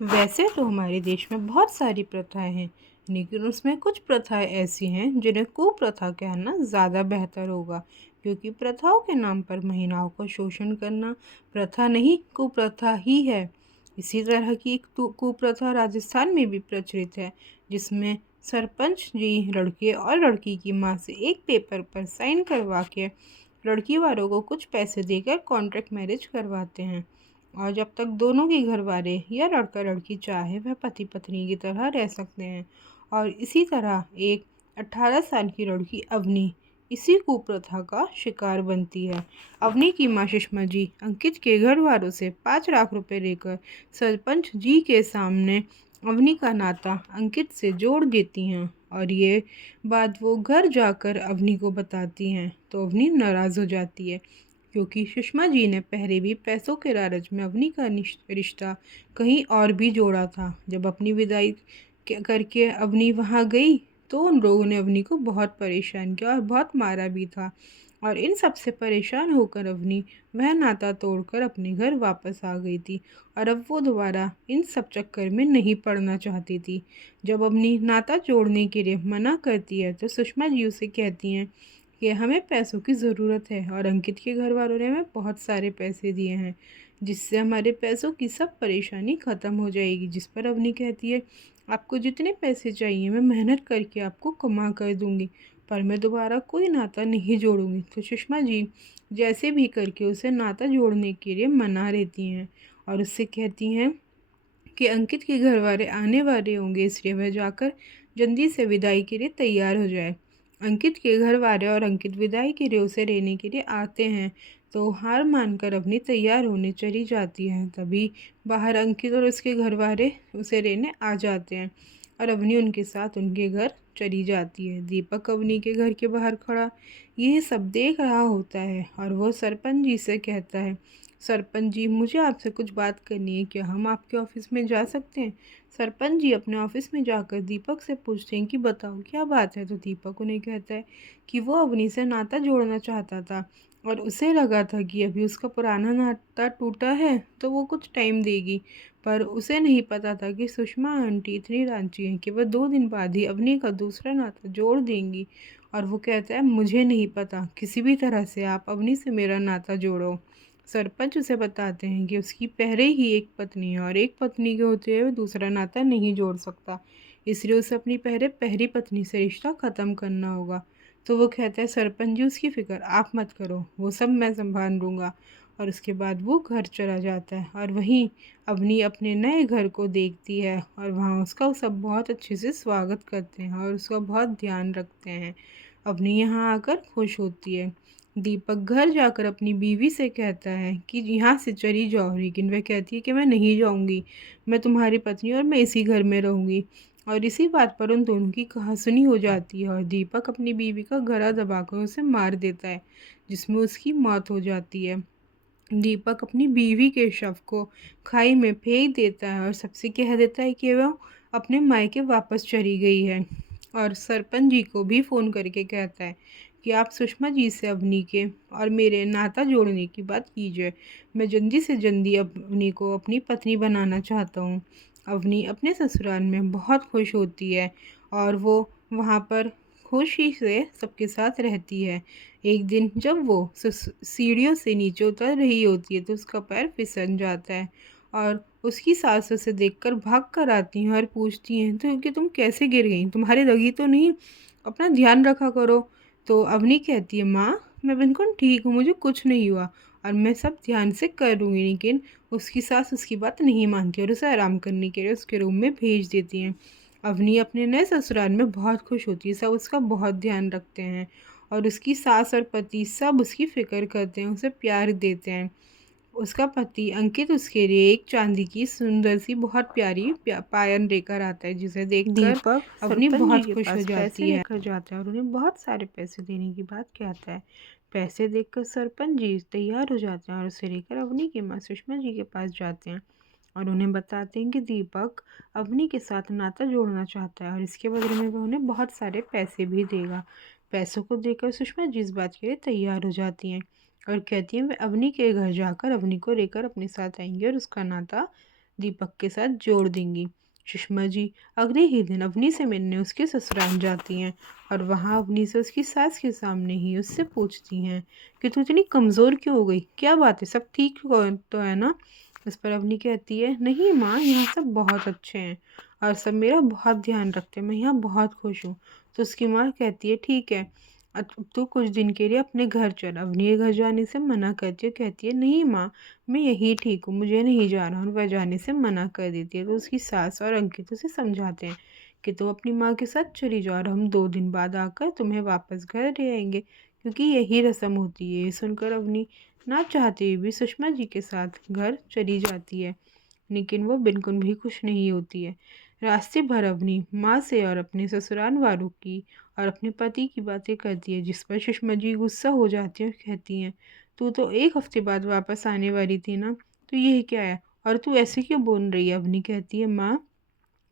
वैसे तो हमारे देश में बहुत सारी प्रथाएं हैं, लेकिन उसमें कुछ प्रथाएं ऐसी हैं जिन्हें कुप्रथा कहना ज़्यादा बेहतर होगा, क्योंकि प्रथाओं के नाम पर महिलाओं का शोषण करना प्रथा नहीं, कुप्रथा ही है। इसी तरह की एक कुप्रथा राजस्थान में भी प्रचलित है, जिसमें सरपंच जी लड़के और लड़की की माँ से एक पेपर पर साइन करवा के लड़की वालों को कुछ पैसे देकर कॉन्ट्रैक्ट मैरिज करवाते हैं। और जब तक दोनों के घर वाले या लड़का लड़की चाहे वह पति पत्नी की तरह रह सकते हैं। और इसी तरह एक 18 साल की लड़की अवनी इसी कुप्रथा का शिकार बनती है। अवनी की माँ सुषमा जी अंकित के घर वालों से 5 लाख रुपए लेकर सरपंच जी के सामने अवनी का नाता अंकित से जोड़ देती हैं, और ये बात वो घर जाकर अवनी को बताती हैं तो अवनी नाराज़ हो जाती है, क्योंकि सुषमा जी ने पहले भी पैसों के लालच में अवनी का रिश्ता कहीं और भी जोड़ा था। जब अपनी विदाई करके अवनी वहाँ गई तो उन लोगों ने अवनी को बहुत परेशान किया और बहुत मारा भी था। और इन सब से परेशान होकर अवनी वह नाता तोड़कर अपने घर वापस आ गई थी, और अब वो दोबारा इन सब चक्कर में नहीं पड़ना चाहती थी। जब अवनी नाता जोड़ने के लिए मना करती है तो सुषमा जी उसे कहती हैं कि हमें पैसों की ज़रूरत है, और अंकित के घर वालों ने हमें बहुत सारे पैसे दिए हैं, जिससे हमारे पैसों की सब परेशानी ख़त्म हो जाएगी। जिस पर अवनी कहती है, आपको जितने पैसे चाहिए मैं मेहनत करके आपको कमा कर दूंगी, पर मैं दोबारा कोई नाता नहीं जोड़ूंगी। तो सुषमा जी जैसे भी करके उसे नाता जोड़ने के लिए मना रहती हैं, और उससे कहती हैं कि अंकित के घर वाले आने वाले होंगे, इसलिए वह जाकर जल्दी से विदाई के लिए तैयार हो जाए। अंकित के घर वाले और अंकित विदाई के लिए उसे लेने के लिए आते हैं, तो हार मानकर अपनी तैयार होने चली जाती है। तभी बाहर अंकित और उसके घर वाले उसे लेने आ जाते हैं, और अवनी उनके साथ उनके घर चली जाती है। दीपक अवनी के घर के बाहर खड़ा यह सब देख रहा होता है, और वो सरपंच जी से कहता है, सरपंच जी मुझे आपसे कुछ बात करनी है, क्या हम आपके ऑफिस में जा सकते हैं? सरपंच जी अपने ऑफिस में जाकर दीपक से पूछते हैं कि बताओ क्या बात है। तो दीपक उन्हें कहता है कि वो अवनी से नाता जोड़ना चाहता था, और उसे लगा था कि अभी उसका पुराना नाता टूटा है तो वो कुछ टाइम देगी, पर उसे नहीं पता था कि सुषमा आंटी इतनी लालची हैं कि वह 2 दिन बाद ही अवनी का दूसरा नाता जोड़ देंगी। और वो कहता है, मुझे नहीं पता, किसी भी तरह से आप अवनी से मेरा नाता जोड़ो। सरपंच उसे बताते हैं कि उसकी पहले ही एक पत्नी है, और एक पत्नी के होते हुए दूसरा नाता नहीं जोड़ सकता, इसलिए उसे अपनी पहली पत्नी से रिश्ता ख़त्म करना होगा। तो वो कहता है, सरपंच जी उसकी फ़िक्र आप मत करो, वो सब मैं संभाल लूँगा। और उसके बाद वो घर चला जाता है, और वहीं अवनी अपने नए घर को देखती है, और वहाँ उसका सब बहुत अच्छे से स्वागत करते हैं और उसका बहुत ध्यान रखते हैं। अवनी यहाँ आकर खुश होती है। दीपक घर जाकर अपनी बीवी से कहता है कि यहाँ से चली जाओ, लेकिन वह कहती है कि मैं नहीं जाऊँगी, मैं तुम्हारी पत्नी और मैं इसी घर में रहूँगी। और इसी बात पर उन दोनों की कहासुनी हो जाती है, और दीपक अपनी बीवी का गला दबाकर उसे मार देता है, जिसमें उसकी मौत हो जाती है। दीपक अपनी बीवी के शव को खाई में फेंक देता है और सबसे कह देता है कि वह अपने मायके वापस चली गई है। और सरपंच जी को भी फ़ोन करके कहता है कि आप सुषमा जी से अवनी के और मेरे नाता जोड़ने की बात कीजिए, मैं जल्दी से जल्दी अवनी को अपनी पत्नी बनाना चाहता हूँ। अवनी अपने ससुराल में बहुत खुश होती है, और वो वहाँ पर खुशी से सबके साथ रहती है। एक दिन जब वो सीढ़ियों से नीचे उतर रही होती है तो उसका पैर फिसल जाता है, और उसकी सास उसे देखकर भाग कर आती हैं और पूछती हैं तो कि तुम कैसे गिर गई, तुम्हारी लगी तो नहीं, अपना ध्यान रखा करो। तो अवनी कहती है, माँ मैं बिल्कुल ठीक हूँ, मुझे कुछ नहीं हुआ और मैं सब ध्यान से कर लूँगी। लेकिन उसकी सास उसकी बात नहीं मानती और उसे आराम करने के लिए उसके रूम में भेज देती हैं। अवनी अपने नए ससुराल में बहुत खुश होती है, सब उसका बहुत ध्यान रखते हैं, और उसकी सास और पति सब उसकी फ़िक्र करते हैं, उसे प्यार देते हैं। उसका पति अंकित उसके लिए एक चांदी की सुंदर सी बहुत प्यारी पायल लेकर आता है, जिसे देखकर दीपक अवनी सरपंच जी बहुत के खुश हो पास पैसे जाती है। लेकर जाता है और उन्हें बहुत सारे पैसे देने की बात कहता है। पैसे देखकर सरपंच जी तैयार हो जाते हैं और उसे लेकर अवनी की माँ सुषमा जी के पास जाते हैं और उन्हें बताते हैं कि दीपक अवनी के साथ नाता जोड़ना चाहता है और इसके बदले में वह उन्हें बहुत सारे पैसे भी देगा। पैसों को देखकर सुषमा जी इस बात के लिए तैयार हो जाती हैं और कहती हैं वे अवनी के घर जाकर अवनी को लेकर अपने साथ आएंगे और उसका नाता दीपक के साथ जोड़ देंगी। सुषमा जी अगले ही दिन अवनी से मिलने उसके ससुराल जाती हैं और वहाँ अवनी से उसकी सास के सामने ही उससे पूछती हैं कि तू इतनी कमज़ोर क्यों हो गई, क्या बात है, सब ठीक तो है ना। इस पर अवनी कहती है, नहीं माँ, यहाँ सब बहुत अच्छे हैं और सब मेरा बहुत ध्यान रखते हैं, मैं यहाँ बहुत खुश हूँ। तो उसकी माँ कहती है, ठीक है, अब तू कुछ दिन के लिए अपने घर चल। अवनी के घर जाने से मना करती है, कहती है, नहीं माँ, मैं यही ठीक हूँ, मुझे नहीं जाना। और वह जाने से मना कर देती है। तो उसकी सास और अंकित उसे समझाते हैं कि तुम अपनी माँ के साथ चली जाओ और हम 2 दिन बाद आकर तुम्हें वापस घर ले आएंगे, क्योंकि यही रस्म होती है। ये सुनकर अवनी ना चाहते हुए भी सुषमा जी के साथ घर चली जाती है, लेकिन वो बिल्कुल भी खुश नहीं होती है। रास्ते भर अवनी माँ से और अपने ससुराल वालों की और अपने पति की बातें करती है, जिस पर सुषमा जी गुस्सा हो जाती है और कहती हैं, तू तो 1 हफ्ते बाद वापस आने वाली थी ना, तो ये क्या है, और तू ऐसे क्यों बोल रही है। अवनी कहती है, माँ,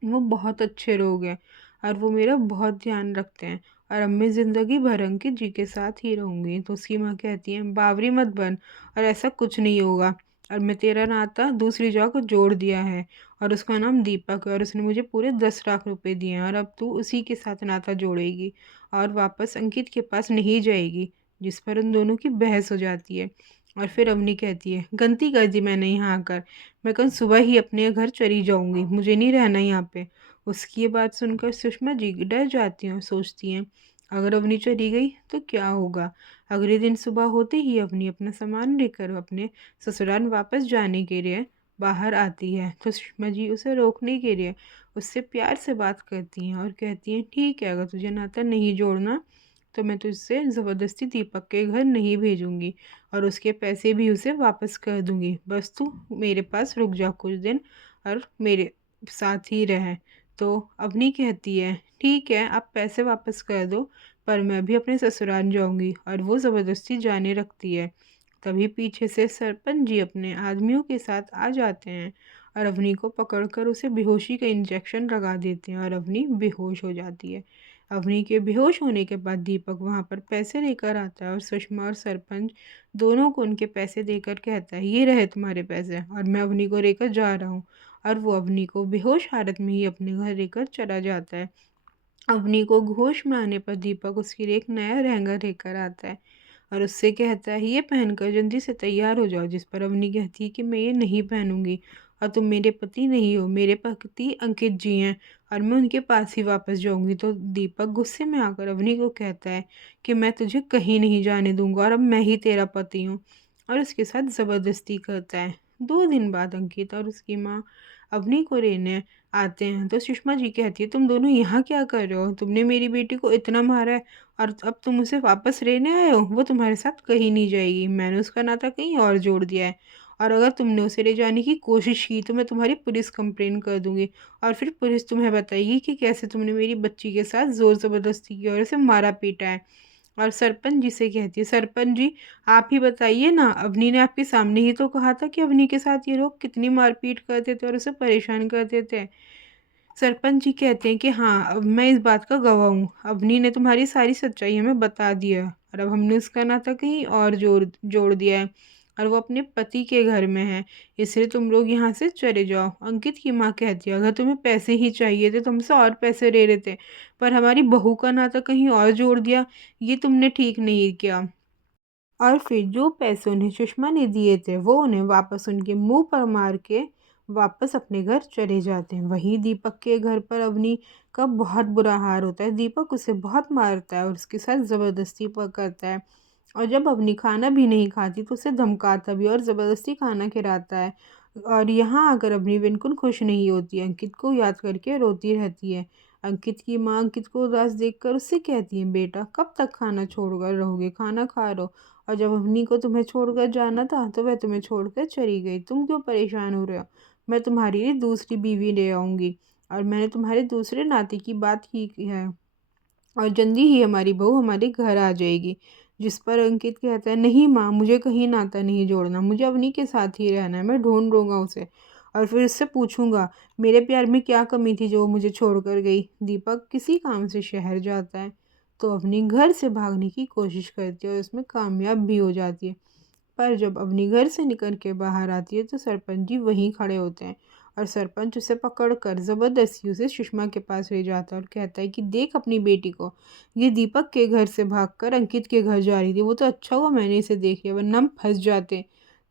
वो बहुत अच्छे लोग हैं और वो मेरा बहुत ध्यान रखते हैं और अब मैं ज़िंदगी भर अंकित जी के साथ ही रहूँगी। तो उसकी माँ कहती है, बावरी मत बन, और ऐसा कुछ नहीं होगा, और मैं तेरा नाता दूसरी जगह को जोड़ दिया है और उसका नाम दीपक है और उसने मुझे पूरे 10 लाख रुपए दिए हैं और अब तू उसी के साथ नाता जोड़ेगी और वापस अंकित के पास नहीं जाएगी। जिस पर उन दोनों की बहस हो जाती है और फिर अवनी कहती है, गलती कर दी मैंने यहाँ आकर, मैं कल सुबह ही अपने घर चली जाऊंगी, मुझे नहीं रहना यहाँ पे। उसकी ये बात सुनकर सुषमा जी डर जाती हैं और सोचती हैं, अगर अवनी चली गई तो क्या होगा। अगले दिन सुबह होते ही अवनी अपना सामान लेकर अपने ससुराल वापस जाने के लिए बाहर आती है। तो सुषमा जी उसे रोकने के लिए उससे प्यार से बात करती हैं और कहती हैं, ठीक है, अगर तुझे नाता नहीं जोड़ना तो मैं तुझसे ज़बरदस्ती दीपक के घर नहीं भेजूंगी और उसके पैसे भी उसे वापस कर दूंगी, बस तू मेरे पास रुक जा कुछ दिन और मेरे साथ ही रह। तो अवनी कहती है, ठीक है, आप पैसे वापस कर दो, पर मैं भी अपने ससुराल जाऊंगी, और वो ज़बरदस्ती जाने रखती है। तभी पीछे से सरपंच जी अपने आदमियों के साथ आ जाते हैं और अवनी को पकड़कर उसे बेहोशी का इंजेक्शन लगा देते हैं और अवनी बेहोश हो जाती है। अवनी के बेहोश होने के बाद दीपक वहाँ पर पैसे लेकर आता है और सुषमा और सरपंच दोनों को उनके पैसे देकर कहता है, ये रहे तुम्हारे पैसे और मैं अवनी को लेकर जा रहा हूँ। और वो अवनी को बेहोश हालत में ही अपने घर लेकर चला जाता है। अवनी को होश में आने पर दीपक उसके लिए एक नया लहंगा लेकर आता है और उससे कहता है, ये पहनकर जल्दी से तैयार हो जाओ। जिस पर अवनी कहती है कि मैं ये नहीं पहनूंगी और तुम मेरे पति नहीं हो, मेरे पति अंकित जी हैं और मैं उनके पास ही वापस जाऊंगी। तो दीपक गुस्से में आकर अवनी को कहता है कि मैं तुझे कहीं नहीं जाने दूंगा और अब मैं ही तेरा पति हूँ, और उसके साथ ज़बरदस्ती करता है। 2 दिन बाद अंकित और उसकी माँ अवनी को लेने आते हैं। तो सुषमा जी कहती है, तुम दोनों यहाँ क्या कर रहे हो, तुमने मेरी बेटी को इतना मारा है और अब तुम उसे वापस लेने आए हो। वो तुम्हारे साथ कहीं नहीं जाएगी, मैंने उसका नाता कहीं और जोड़ दिया है, और अगर तुमने उसे ले जाने की कोशिश की तो मैं तुम्हारी पुलिस कंप्लेन कर दूंगी और फिर पुलिस तुम्हें बताएगी कि कैसे तुमने मेरी बच्ची के साथ ज़ोर ज़बरदस्ती की और उसे मारा पीटा है। और सरपंच जी से कहती है, सरपंच जी, आप ही बताइए ना, अवनी ने आपके सामने ही तो कहा था कि अवनी के साथ ये लोग कितनी मारपीट करते थे और उसे परेशान करते थे। सरपंच जी कहते हैं कि हाँ, अब मैं इस बात का गवाह हूँ, अवनी ने तुम्हारी सारी सच्चाई हमें बता दिया और अब हमने उसका नाता कहीं और जोड़ जोड़ दिया है और वो अपने पति के घर में है, इसलिए तुम लोग यहाँ से चले जाओ। अंकित की माँ कहती है, अगर तुम्हें पैसे ही चाहिए थे तो हमसे और पैसे ले लेते, पर हमारी बहू का नाता कहीं और जोड़ दिया, ये तुमने ठीक नहीं किया। और फिर जो पैसे उन्हें सुषमा ने दिए थे वो उन्हें वापस उनके मुंह पर मार के वापस अपने घर चले जाते हैं। वहीं दीपक के घर पर अवनी का बहुत बुरा हाल होता है। दीपक उसे बहुत मारता है और उसके साथ ज़बरदस्ती करता है, और जब अवनी खाना भी नहीं खाती तो उसे धमकाता भी और ज़बरदस्ती खाना खिलाता है। और यहाँ आकर अवनी बिल्कुल खुश नहीं होती, अंकित को याद करके रोती रहती है। अंकित की माँ अंकित को उदास देखकर उससे कहती है, बेटा, कब तक खाना छोड़कर रहोगे, खाना खा लो। और जब अवनी को तुम्हें छोड़कर जाना था तो वह तुम्हें छोड़कर चली गई, तुम क्यों परेशान हो रहे हो, मैं तुम्हारे लिए दूसरी बीवी ले आऊँगी और मैंने तुम्हारे दूसरे नाते की बात की है और जल्दी ही हमारी बहू हमारे घर आ जाएगी। जिस पर अंकित कहता है, नहीं माँ, मुझे कहीं नाता नहीं जोड़ना, मुझे अवनी के साथ ही रहना है, मैं ढूंढ लूँगा उसे और फिर उससे पूछूंगा मेरे प्यार में क्या कमी थी जो वो मुझे छोड़कर गई। दीपक किसी काम से शहर जाता है तो अवनी घर से भागने की कोशिश करती है और उसमें कामयाब भी हो जाती है। पर जब अवनी घर से निकल के बाहर आती है तो सरपंच जी वहीं खड़े होते हैं और सरपंच उसे पकड़कर ज़बरदस्ती उसे सुषमा के पास ले जाता है और कहता है कि देख अपनी बेटी को, ये दीपक के घर से भागकर अंकित के घर जा रही थी। वो तो अच्छा हुआ मैंने इसे देख लिया, वरना हम फंस जाते।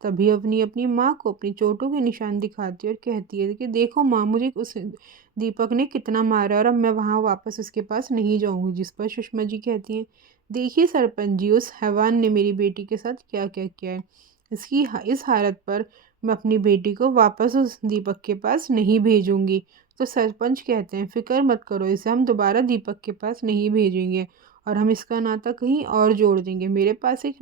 तभी अपनी अपनी माँ को अपनी चोटों के निशान दिखाती है और कहती है कि देखो माँ, मुझे उस दीपक ने कितना मारा और अब मैं वहाँ वापस उसके पास नहीं जाऊँगी। जिस पर सुषमा जी कहती हैं, देखिए सरपंच जी, उस हैवान ने मेरी बेटी के साथ क्या क्या किया है। इस हालत पर मैं अपनी बेटी को वापस उस दीपक के पास नहीं भेजूंगी। तो सरपंच कहते हैं, फिक्र मत करो, इसे हम दोबारा दीपक के पास नहीं भेजेंगे और हम इसका नाता कहीं और जोड़ देंगे। मेरे पास एक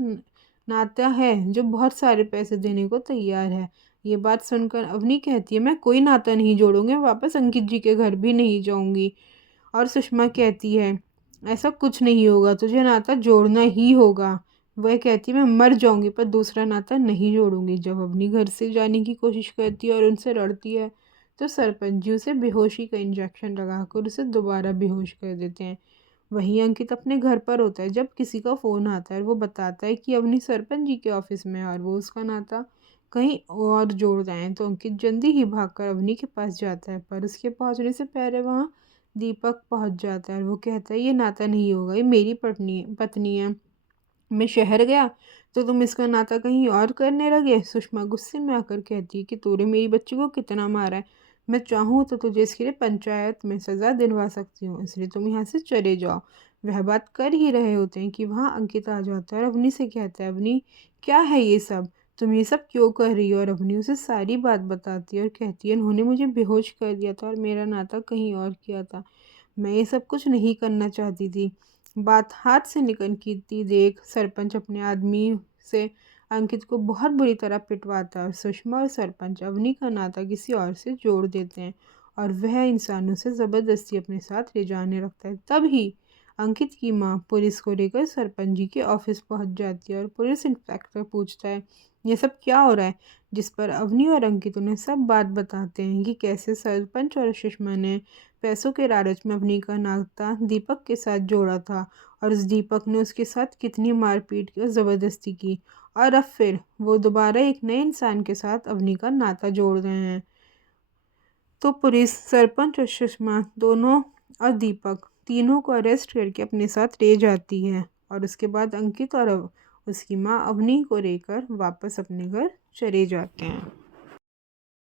नाता है जो बहुत सारे पैसे देने को तैयार है। ये बात सुनकर अवनी कहती है, मैं कोई नाता नहीं जोड़ूंगी, वापस अंकित जी के घर भी नहीं जाऊंगी। और सुषमा कहती है, ऐसा कुछ नहीं होगा, तुझे नाता जोड़ना ही होगा। वह कहती है, मैं मर जाऊंगी पर दूसरा नाता नहीं जोड़ूंगी। जब अवनी घर से जाने की कोशिश करती है और उनसे लड़ती है तो सरपंच जी उसे बेहोशी का इंजेक्शन लगाकर उसे दोबारा बेहोश कर देते हैं। वहीं अंकित अपने घर पर होता है जब किसी का फ़ोन आता है और वो बताता है कि अवनी सरपंच जी के ऑफिस में है और वो उसका नाता कहीं और जोड़ रहे हैं। तो अंकित जल्दी ही भागकर अवनी के पास जाता है, पर उसके पहुंचने से पहले वहाँ दीपक पहुंच जाता है और वो कहता है, ये नाता नहीं होगा, ये मेरी पत्नी है। मैं शहर गया तो तुम इसका नाता कहीं और करने लगे। सुषमा गुस्से में आकर कहती है कि तूने मेरी बच्ची को कितना मारा है, मैं चाहूँ तो तुझे इसके लिए पंचायत में सज़ा दिलवा सकती हूँ, इसलिए तुम यहाँ से चले जाओ। वह बात कर ही रहे होते हैं कि वहाँ अंकित आ जाता है और अवनी से कहता है, अवनी क्या है ये सब, तुम ये सब क्यों कर रही हो। और अवनी उसे सारी बात बताती है और कहती है, उन्होंने मुझे बेहोश कर दिया था और मेरा नाता कहीं और किया था, मैं ये सब कुछ नहीं करना चाहती थी। बात हाथ से निकलती देख सरपंच अपने आदमी से अंकित को बहुत बुरी तरह पिटवाता है और सुषमा और सरपंच अवनी का नाता किसी और से जोड़ देते हैं और वह इंसानों से ज़बरदस्ती अपने साथ ले जाने लगता है। तभी अंकित की माँ पुलिस को लेकर सरपंच जी के ऑफिस पहुंच जाती है और पुलिस इंस्पेक्टर पूछता है, ये सब क्या हो रहा है। जिस पर अवनी और अंकित उन्हें सब बात बताते हैं कि कैसे सरपंच और सुषमा ने पैसों के लालच में अवनी का नाता दीपक के साथ जोड़ा था और उस दीपक ने उसके साथ कितनी मारपीट की और ज़बरदस्ती की और अब फिर वो दोबारा एक नए इंसान के साथ अवनी का नाता जोड़ रहे हैं। तो पुलिस सरपंच और सुषमा दोनों और दीपक तीनों को अरेस्ट करके अपने साथ ले जाती है और उसके बाद अंकित और उसकी माँ अवनी को लेकर वापस अपने घर चले जाते हैं।